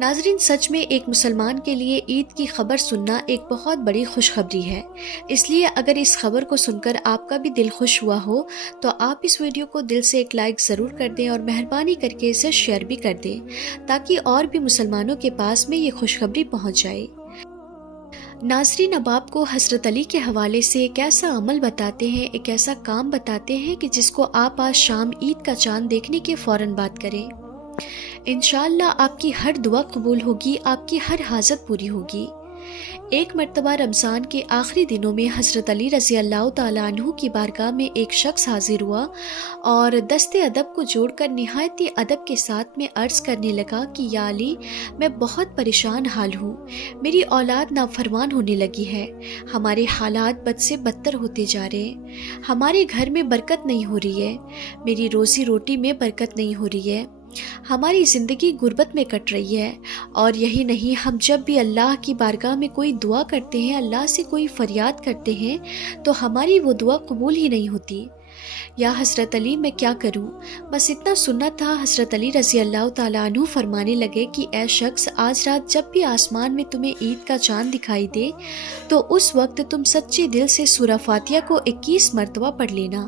ناظرین، سچ میں ایک مسلمان کے لیے عید کی خبر سننا ایک بہت بڑی خوشخبری ہے۔ اس لیے اگر اس خبر کو سن کر آپ کا بھی دل خوش ہوا ہو تو آپ اس ویڈیو کو دل سے ایک لائک ضرور کر دیں اور مہربانی کر کے اسے شیئر بھی کر دیں تاکہ اور بھی مسلمانوں کے پاس میں یہ خوشخبری پہنچ جائے۔ ناظرین، اب آپ کو حضرت علی کے حوالے سے ایک ایسا عمل بتاتے ہیں، ایک ایسا کام بتاتے ہیں کہ جس کو آپ آج شام عید کا چاند دیکھنے کے فوراً بعد کریں۔ انشاءاللہ آپ کی ہر دعا قبول ہوگی، آپ کی ہر حاجت پوری ہوگی۔ ایک مرتبہ رمضان کے آخری دنوں میں حضرت علی رضی اللہ تعالیٰ عنہ کی بارگاہ میں ایک شخص حاضر ہوا اور دست ادب کو جوڑ کر نہایت ادب کے ساتھ میں عرض کرنے لگا کہ یا علی، میں بہت پریشان حال ہوں، میری اولاد نافرمان ہونے لگی ہے، ہمارے حالات بد سے بدتر ہوتے جا رہے ہیں، ہمارے گھر میں برکت نہیں ہو رہی ہے، میری روزی روٹی میں برکت نہیں ہو رہی ہے، ہماری زندگی غربت میں کٹ رہی ہے، اور یہی نہیں، ہم جب بھی اللہ کی بارگاہ میں کوئی دعا کرتے ہیں، اللہ سے کوئی فریاد کرتے ہیں تو ہماری وہ دعا قبول ہی نہیں ہوتی۔ یا حضرت علی، میں کیا کروں؟ بس اتنا سننا تھا۔ حضرت علی رضی اللہ تعالیٰ عنہ فرمانے لگے کہ اے شخص، آج رات جب بھی آسمان میں تمہیں عید کا چاند دکھائی دے تو اس وقت تم سچے دل سے سورہ فاتحہ کو 21 مرتبہ پڑھ لینا،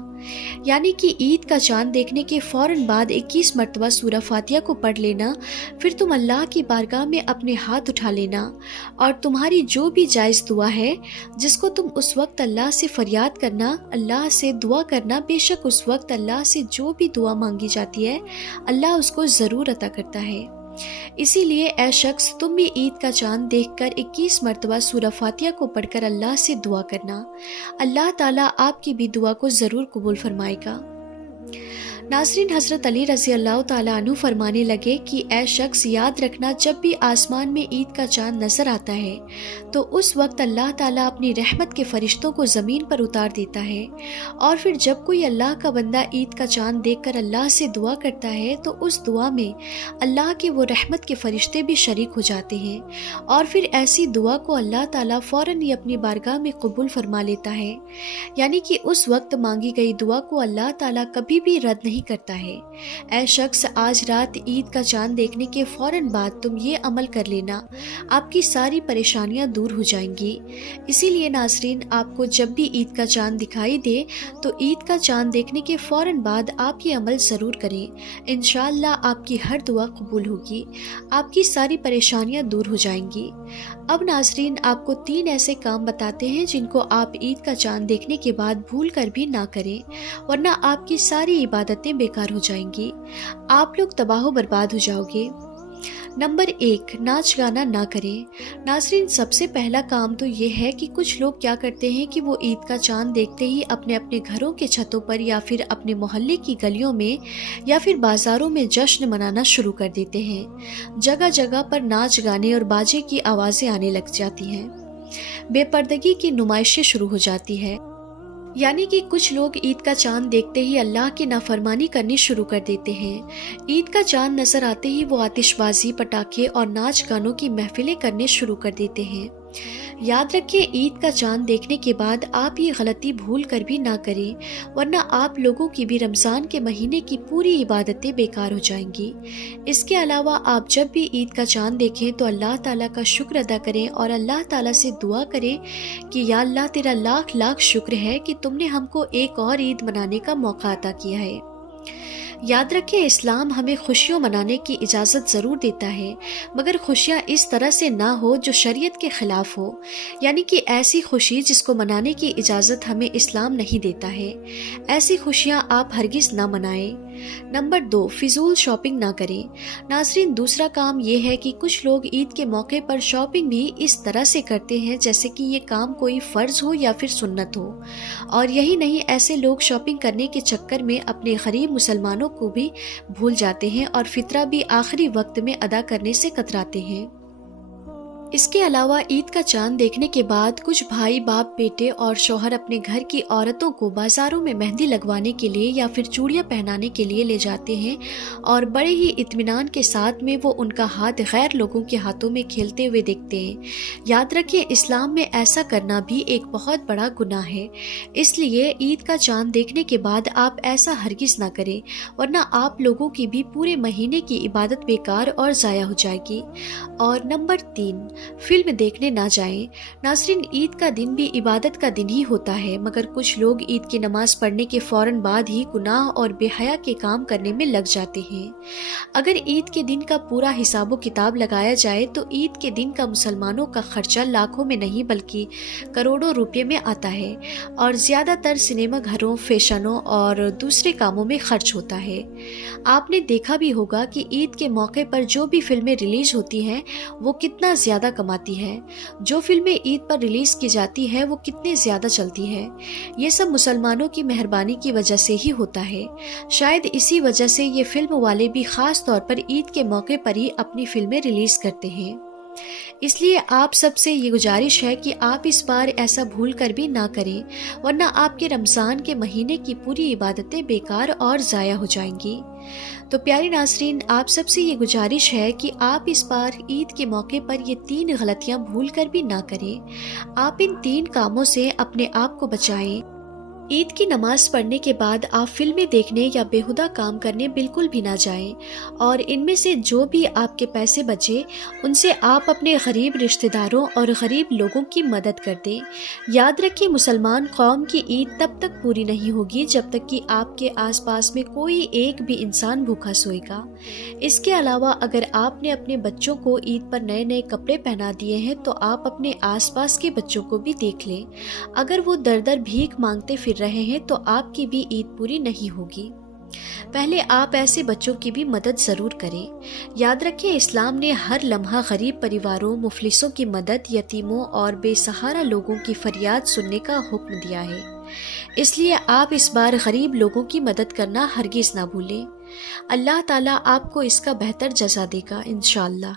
یعنی کہ عید کا چاند دیکھنے کے فوراً بعد 21 مرتبہ سورہ فاتحہ کو پڑھ لینا۔ پھر تم اللہ کی بارگاہ میں اپنے ہاتھ اٹھا لینا اور تمہاری جو بھی جائز دعا ہے جس کو تم اس وقت اللہ سے فریاد کرنا، اللہ سے دعا کرنا، بے شک اس وقت اللہ سے جو بھی دعا مانگی جاتی ہے اللہ اس کو ضرور عطا کرتا ہے۔ اسی لیے اے شخص، تم بھی عید کا چاند دیکھ کر 21 مرتبہ سورہ فاتحہ کو پڑھ کر اللہ سے دعا کرنا، اللہ تعالیٰ آپ کی بھی دعا کو ضرور قبول فرمائے گا۔ ناظرین، حضرت علی رضی اللہ تعالیٰ عنہ فرمانے لگے کہ اے شخص، یاد رکھنا، جب بھی آسمان میں عید کا چاند نظر آتا ہے تو اس وقت اللہ تعالیٰ اپنی رحمت کے فرشتوں کو زمین پر اتار دیتا ہے، اور پھر جب کوئی اللہ کا بندہ عید کا چاند دیکھ کر اللہ سے دعا کرتا ہے تو اس دعا میں اللہ کے وہ رحمت کے فرشتے بھی شریک ہو جاتے ہیں، اور پھر ایسی دعا کو اللہ تعالیٰ فوراً ہی اپنی بارگاہ میں قبول فرما لیتا ہے، یعنی کہ اس وقت مانگی گئی دعا کو اللہ تعالیٰ کبھی بھی رد نہیں کرتا ہے۔ اے شخص، آج رات عید کا چاند دیکھنے کے فوراً بعد تم یہ عمل کر لینا، آپ کی ساری پریشانیاں دور ہو جائیں گی۔ اسی لیے ناظرین، آپ کو جب بھی عید کا چاند دکھائی دے تو عید کا چاند دیکھنے کے فوراً بعد آپ یہ عمل ضرور کریں، انشاءاللہ آپ کی ہر دعا قبول ہوگی، آپ کی ساری پریشانیاں دور ہو جائیں گی۔ اب ناظرین، آپ کو 3 ایسے کام بتاتے ہیں جن کو آپ عید کا چاند دیکھنے کے بعد بھول کر بھی نہ کریں، ورنہ آپ کی ساری عبادتیں بیکار ہو جائیں گی، آپ لوگ تباہ و برباد ہو جاؤ گے۔ نمبر 1، ناچ گانا نہ کریں۔ ناظرین، سب سے پہلا کام تو یہ ہے کہ کچھ لوگ کیا کرتے ہیں کہ وہ عید کا چاند دیکھتے ہی اپنے اپنے گھروں کے چھتوں پر یا پھر اپنے محلے کی گلیوں میں یا پھر بازاروں میں جشن منانا شروع کر دیتے ہیں۔ جگہ جگہ پر ناچ گانے اور باجے کی آوازیں آنے لگ جاتی ہیں، بے پردگی کی نمائشیں شروع ہو جاتی ہے، یعنی کہ کچھ لوگ عید کا چاند دیکھتے ہی اللہ کی نافرمانی کرنی شروع کر دیتے ہیں۔ عید کا چاند نظر آتے ہی وہ آتش بازی، پٹاخے اور ناچ گانوں کی محفلیں کرنے شروع کر دیتے ہیں۔ یاد رکھیں، عید کا چاند دیکھنے کے بعد آپ یہ غلطی بھول کر بھی نہ کریں، ورنہ آپ لوگوں کی بھی رمضان کے مہینے کی پوری عبادتیں بیکار ہو جائیں گی۔ اس کے علاوہ آپ جب بھی عید کا چاند دیکھیں تو اللہ تعالیٰ کا شکر ادا کریں اور اللہ تعالیٰ سے دعا کریں کہ یا اللہ، تیرا لاکھ لاکھ شکر ہے کہ تم نے ہم کو ایک اور عید منانے کا موقع عطا کیا ہے۔ یاد رکھیں، اسلام ہمیں خوشیوں منانے کی اجازت ضرور دیتا ہے، مگر خوشیاں اس طرح سے نہ ہو جو شریعت کے خلاف ہو، یعنی کہ ایسی خوشی جس کو منانے کی اجازت ہمیں اسلام نہیں دیتا ہے، ایسی خوشیاں آپ ہرگز نہ منائیں۔ نمبر 2، فضول شاپنگ نہ کریں۔ ناظرین، دوسرا کام یہ ہے کہ کچھ لوگ عید کے موقع پر شاپنگ بھی اس طرح سے کرتے ہیں جیسے کہ یہ کام کوئی فرض ہو یا پھر سنت ہو، اور یہی نہیں، ایسے لوگ شاپنگ کرنے کے چکر میں اپنے غریب مسلمانوں کو بھی بھول جاتے ہیں اور فطرہ بھی آخری وقت میں ادا کرنے سے کتراتے ہیں۔ اس کے علاوہ عید کا چاند دیکھنے کے بعد کچھ بھائی باپ بیٹے اور شوہر اپنے گھر کی عورتوں کو بازاروں میں مہندی لگوانے کے لیے یا پھر چوڑیاں پہنانے کے لیے لے جاتے ہیں اور بڑے ہی اطمینان کے ساتھ میں وہ ان کا ہاتھ غیر لوگوں کے ہاتھوں میں کھیلتے ہوئے دیکھتے ہیں۔ یاد رکھیں اسلام میں ایسا کرنا بھی ایک بہت بڑا گناہ ہے، اس لیے عید کا چاند دیکھنے کے بعد آپ ایسا ہرگز نہ کریں، ورنہ آپ لوگوں کی بھی پورے مہینے کی عبادت بیکار اور ضائع ہو جائے گی۔ اور نمبر 3، فلم دیکھنے نہ جائیں۔ ناظرین، عید کا دن بھی عبادت کا دن ہی ہوتا ہے، مگر کچھ لوگ عید کی نماز پڑھنے کے فوراً بعد ہی گناہ اور بے حیا کے کام کرنے میں لگ جاتے ہیں۔ اگر عید کے دن کا پورا حساب و کتاب لگایا جائے تو عید کے دن کا مسلمانوں کا خرچہ لاکھوں میں نہیں بلکہ کروڑوں روپے میں آتا ہے، اور زیادہ تر سنیما گھروں، فیشنوں اور دوسرے کاموں میں خرچ ہوتا ہے۔ آپ نے دیکھا بھی ہوگا کہ عید کے موقع پر جو بھی فلمیں ریلیز ہوتی ہیں وہ کتنا زیادہ کماتی ہے، جو فلمیں عید پر ریلیز کی جاتی ہے وہ کتنے زیادہ چلتی ہے۔ یہ سب مسلمانوں کی مہربانی کی وجہ سے ہی ہوتا ہے۔ شاید اسی وجہ سے یہ فلم والے بھی خاص طور پر عید کے موقع پر ہی اپنی فلمیں ریلیز کرتے ہیں۔ اس لیے آپ سب سے یہ گزارش ہے کہ آپ اس بار ایسا بھول کر بھی نہ کریں، ورنہ آپ کے رمضان کے مہینے کی پوری عبادتیں بیکار اور ضائع ہو جائیں گی۔ تو پیارے ناظرین، آپ سب سے یہ گزارش ہے کہ آپ اس بار عید کے موقع پر یہ 3 غلطیاں بھول کر بھی نہ کریں۔ آپ ان 3 کاموں سے اپنے آپ کو بچائیں۔ عید کی نماز پڑھنے کے بعد آپ فلمیں دیکھنے یا بیہودہ کام کرنے بالکل بھی نہ جائیں، اور ان میں سے جو بھی آپ کے پیسے بچے ان سے آپ اپنے غریب رشتہ داروں اور غریب لوگوں کی مدد کر دیں۔ یاد رکھیں مسلمان قوم کی عید تب تک پوری نہیں ہوگی جب تک کہ آپ کے آس پاس میں کوئی ایک بھی انسان بھوکا سوئے گا۔ اس کے علاوہ اگر آپ نے اپنے بچوں کو عید پر نئے نئے کپڑے پہنا دیے ہیں تو آپ اپنے آس پاس کے بچوں کو بھی دیکھ لیں، اگر وہ در در بھیک مانگتے پھر رہے ہیں تو آپ کی بھی عید پوری نہیں ہوگی۔ پہلے آپ ایسے بچوں کی بھی مدد ضرور کریں۔ یاد رکھیں اسلام نے ہر لمحہ غریب پریواروں، مفلسوں کی مدد، یتیموں اور بے سہارا لوگوں کی فریاد سننے کا حکم دیا ہے۔ اس لیے آپ اس بار غریب لوگوں کی مدد کرنا ہرگز نہ بھولیں۔ اللہ تعالیٰ آپ کو اس کا بہتر جزا دے گا انشاءاللہ۔